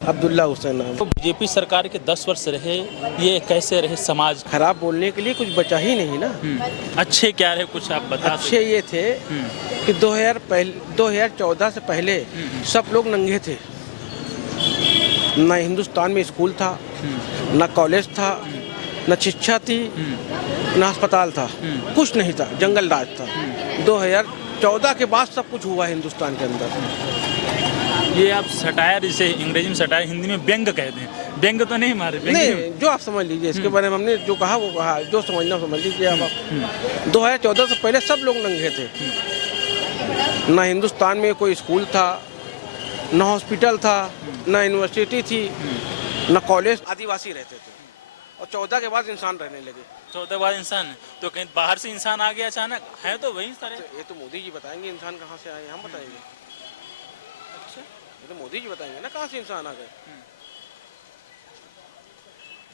अब्दुल्ला हुसैन नाम। तो बीजेपी सरकार के 10 वर्ष रहे, ये कैसे रहे? समाज खराब बोलने के लिए कुछ बचा ही नहीं ना। अच्छे क्या रहे, कुछ आप बता अच्छे ये थे कि 2014 से पहले सब लोग नंगे थे। न हिंदुस्तान में स्कूल था, न कॉलेज था, न शिक्षा थी, न अस्पताल था, कुछ नहीं था, जंगल राज था। 2014 के बाद सब कुछ हुआ हिंदुस्तान के अंदर। ये आप सटायर, जिसे अंग्रेजी में सटायर, हिंदी में व्यंग कहते हैं। व्यंग तो नहीं मारे, व्यंग नहीं, जो आप समझ लीजिए इसके बारे में हमने जो कहा वो कहा, जो समझना समझ लीजिए आप। 2014 से पहले सब लोग नंगे थे। न हिंदुस्तान में कोई स्कूल था, न हॉस्पिटल था, न यूनिवर्सिटी थी, न कॉलेज। आदिवासी रहते थे और 14 के बाद इंसान रहने लगे। 14 बाद इंसान, तो कहीं बाहर से इंसान आ गया अचानक? है तो वही सारे। ये तो मोदी जी बताएंगे इंसान कहाँ से आए, हम बताएंगे? ये तो मोदी जी बताएंगे ना कहाँ से इंसान आ गए।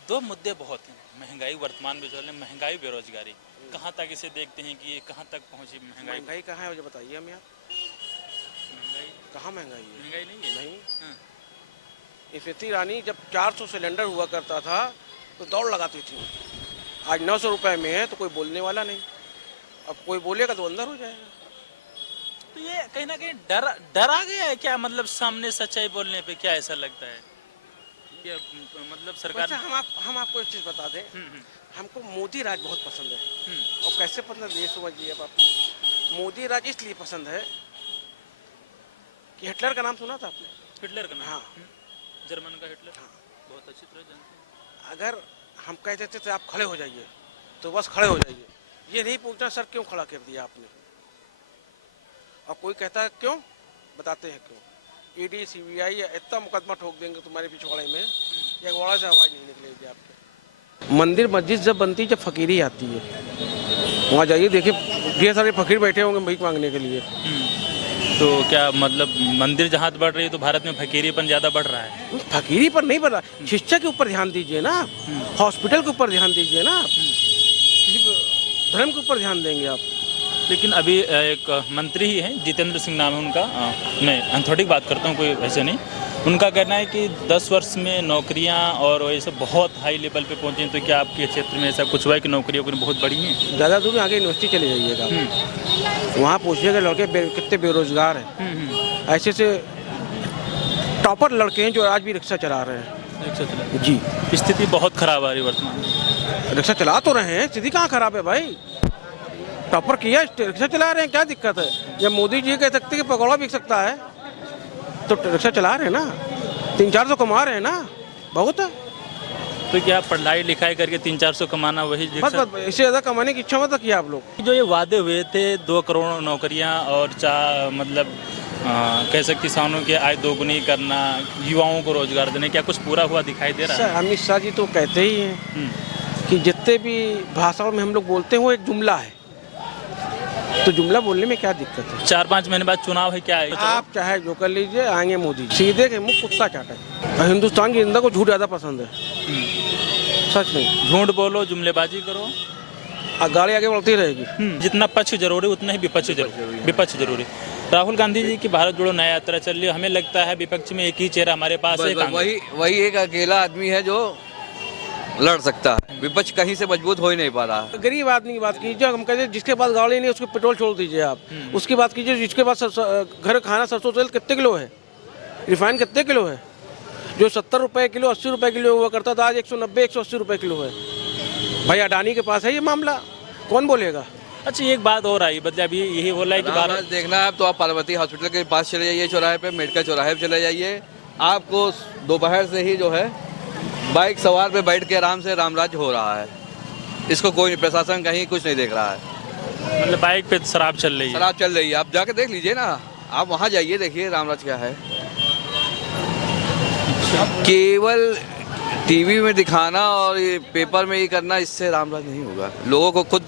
दो मुद्दे बहुत हैं, महंगाई वर्तमान में जो है, महंगाई, बेरोजगारी। कहाँ तक इसे देखते हैं कि ये कहाँ तक पहुँची महंगाई? महंगाई कहाँ है मुझे बताइए हम यार, महंगाई कहाँ महंगाई है? महंगाई नहीं है। नहीं। स्मृति ईरानी जब 400 सिलेंडर हुआ करता था तो दौड़ लगाती थी। आज 900 रुपए में है तो कोई बोलने वाला नहीं। अब कोई बोलेगा तो अंदर हो जाएगा। तो ये कहीं ना कहीं डर आ गया है क्या? मतलब सामने सच्चाई बोलने पे क्या ऐसा लगता है कि मतलब सरकार। अच्छा, हम आपको एक चीज़ बता दें, हमको मोदी राज बहुत पसंद है। और कैसे पसंद है ये समझिए। अब आप मोदी राज इसलिए पसंद है कि हिटलर का नाम सुना था आपने? हिटलर का नाम? हाँ। जर्मन का हिटलर। हाँ। बहुत अच्छी तरह जानते हैं। अगर हम कह देते थे आप खड़े हो जाइए तो बस खड़े हो जाइए, ये नहीं पूछना सर क्यों खड़ा कर दिया आपने। और कोई कहता है क्यों, बताते हैं क्यों। ईडी सीबीआई इतना मुकदमा ठोक देंगे तुम्हारे पिछवाड़े में, एक बड़ा से आवाज़ नहीं निकलेगी आपके। मंदिर मस्जिद जब बनती है जब फकीरी आती है, वहाँ जाइए देखिए ढेर सारे फकीर बैठे होंगे भीख मांगने के लिए। तो क्या मतलब मंदिर जहाँ बढ़ रही है तो भारत में फकीरीपन ज़्यादा बढ़ रहा है? फकीरी पर नहीं बढ़ रहा, शिक्षा के ऊपर ध्यान दीजिए ना, हॉस्पिटल के ऊपर ध्यान दीजिए ना, किसी धर्म के ऊपर ध्यान देंगे आप। लेकिन अभी एक मंत्री ही हैं, जितेंद्र सिंह नाम है उनका, मैं अनथोटिक बात करता हूँ, कोई वैसे नहीं। उनका कहना है कि 10 वर्ष में नौकरियां और वैसे बहुत हाई लेवल पे पहुंची हैं। तो क्या आपके क्षेत्र में ऐसा कुछ हुआ है कि नौकरियां बहुत बढ़ी हैं? ज़्यादा दूर में आगे यूनिवर्सिटी चले जाइएगा, वहाँ पूछिएगा लड़के कितने बेरोजगार हैं। ऐसे से टॉपर लड़के हैं जो आज भी रिक्शा चला रहे हैं। रिक्शा चला जी, स्थिति बहुत खराब आ रही है वर्तमान में। रिक्शा चला तो रहे हैं, स्थिति कहाँ खराब है भाई। टॉपर किया, रिक्शा चला रहे हैं, क्या दिक्कत है? जब मोदी जी कह सकते हैं कि पकौड़ा बिक सकता है तो रिक्शा चला रहे हैं ना, 300-400 कमा रहे हैं ना, बहुत है। तो क्या पढ़ाई लिखाई करके 300-400 कमाना वही बस इससे ज़्यादा कमाने की इच्छा मत किया आप लोग। जो ये वादे हुए थे 2 करोड़ नौकरियां और मतलब कह सकते किसानों की आय दोगुनी करना, युवाओं को रोजगार देने, क्या कुछ पूरा हुआ दिखाई दे रहा है? अमित शाह जी तो कहते ही हैं कि जितने भी भाषाओं में हम लोग बोलते हैं वो एक जुमला है, तो जुमला बोलने में क्या दिक्कत है। 4-5 महीने बाद चुनाव है, क्या है? आप चाहे जो कर लीजिए, आएंगे मोदी सीधे के मुंह कुत्ता चाटे। हिंदुस्तान की जनता को झूठ ज़्यादा पसंद है, सच नहीं। झूठ बोलो, जुमलेबाजी करो, गाड़ी आगे बढ़ती रहेगी। जितना पक्ष जरूरी उतना ही विपक्ष जरूरी। राहुल गांधी जी की भारत जोड़ो नया यात्रा चल रही है, हमें लगता है विपक्ष में एक ही चेहरा हमारे पास है, वही एक अकेला आदमी है जो लड़ सकता है। विपक्ष कहीं से मजबूत हो ही नहीं पा रहा। गरीब आदमी की बात कीजिए, हम कहते हैं जिसके पास गाड़ी नहीं उसको पेट्रोल छोड़ दीजिए आप। उसकी बात कीजिए जिसके पास घर खाना सरसों तेल कितने किलो है, रिफाइन कितने किलो है। जो 70 रुपये किलो 80 रुपये किलो हुआ करता था आज 190-180 रुपये किलो है। भाई अडानी के पास है ये मामला, कौन बोलेगा। अच्छा, एक बात और आई, मतलब यही बोला है कि भारत देखना है तो आप पार्वती हॉस्पिटल के पास चले जाइए, चौराहे पे, मेडिकल चौराहे पे चले जाइए। आपको दोपहर से ही जो है बाइक सवार पे बैठ के आराम से रामराज्य हो रहा है। इसको कोई प्रशासन कहीं कुछ नहीं देख रहा है। मतलब बाइक पे शराब चल रही है? शराब चल रही है, आप जाके देख लीजिए ना, आप वहाँ जाइए देखिए रामराज क्या है। केवल टीवी में दिखाना और ये पेपर में ये करना, इससे रामराज नहीं होगा। लोगों को खुद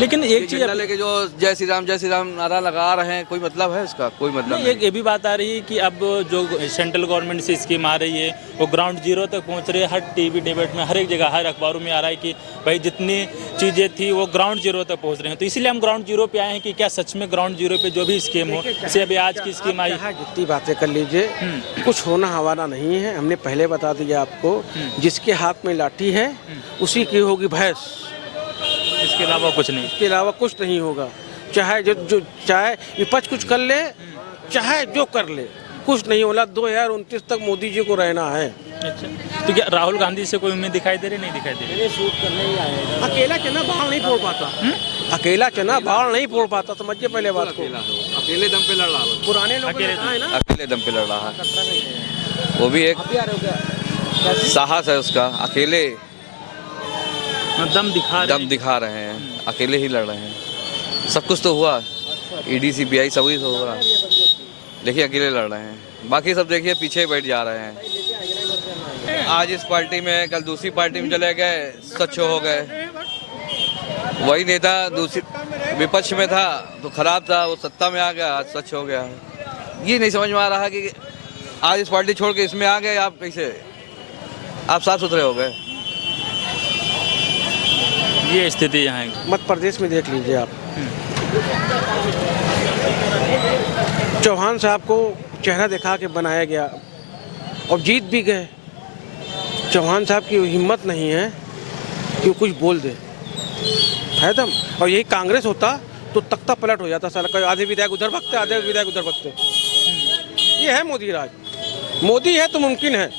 लेकिन एक चीज़ झंडा लेके जो जय श्री राम नारा लगा रहे हैं, कोई मतलब है इसका? कोई मतलब नहीं। एक ये भी बात आ रही है कि अब जो सेंट्रल गवर्नमेंट से स्कीम आ रही है वो ग्राउंड जीरो तक पहुंच रही है। हर टीवी डिबेट में, हर एक जगह, हर अखबारों में आ रहा है कि भाई जितनी चीज़ें थी वो ग्राउंड जीरो तक पहुंच रही हैं। तो इसीलिए हम ग्राउंड जीरो पे आए हैं कि क्या सच में ग्राउंड जीरो पे जो भी स्कीम हो, जैसे अभी आज की स्कीम आई। चाहे जितनी बातें कर लीजिए, कुछ होना हवाना नहीं है। हमने पहले बता दिया आपको, जिसके हाथ में लाठी है उसी की होगी भैंस, इसके अलावा कुछ नहीं। इसके अलावा कुछ नहीं होगा। चाहे जो चाहे विपक्ष कुछ कर ले, चाहे जो कर ले, कुछ नहीं होला। 2029 तक मोदी जी को रहना है। अच्छा, तो क्या राहुल गांधी से कोई उम्मीद दिखाई दे रही, नहीं दिखाई दे रही? अकेला चना बाढ़ नहीं फोड़ पाता, अकेला चना बाढ़ नहीं फोड़ पाता, समझिए पहले बात को। अकेले दम पे लड़ रहा है, पुराने लोग है ना, अकेले दम पे लड़ रहा है। वो भी एक साहस है उसका, अकेले दम दिखा रहे हैं, अकेले ही लड़ रहे हैं। सब कुछ तो हुआ, ईडी सीबीआई सभी तो हो रहा है, देखिए अकेले लड़ रहे हैं। बाकी सब देखिए पीछे बैठ जा रहे हैं। आज इस पार्टी में, कल दूसरी पार्टी में चले गए, स्वच्छ हो गए। वही नेता दूसरी विपक्ष में था तो खराब था, वो सत्ता में आ गया, आज स्वच्छ हो गया। ये नहीं समझ में आ रहा कि आज इस पार्टी छोड़ के इसमें आ गए, आप कैसे, आप साफ सुथरे हो गए। ये स्थिति यहाँ है। मध्य प्रदेश में देख लीजिए आप, चौहान साहब को चेहरा दिखा के बनाया गया और जीत भी गए। चौहान साहब की हिम्मत नहीं है कि वो कुछ बोल दे, है दम। और यही कांग्रेस होता तो तख्ता पलट हो जाता साला, आधे विधायक उधर भगते, आधे विधायक उधर भगते। ये है मोदी राज। मोदी है तो मुमकिन है।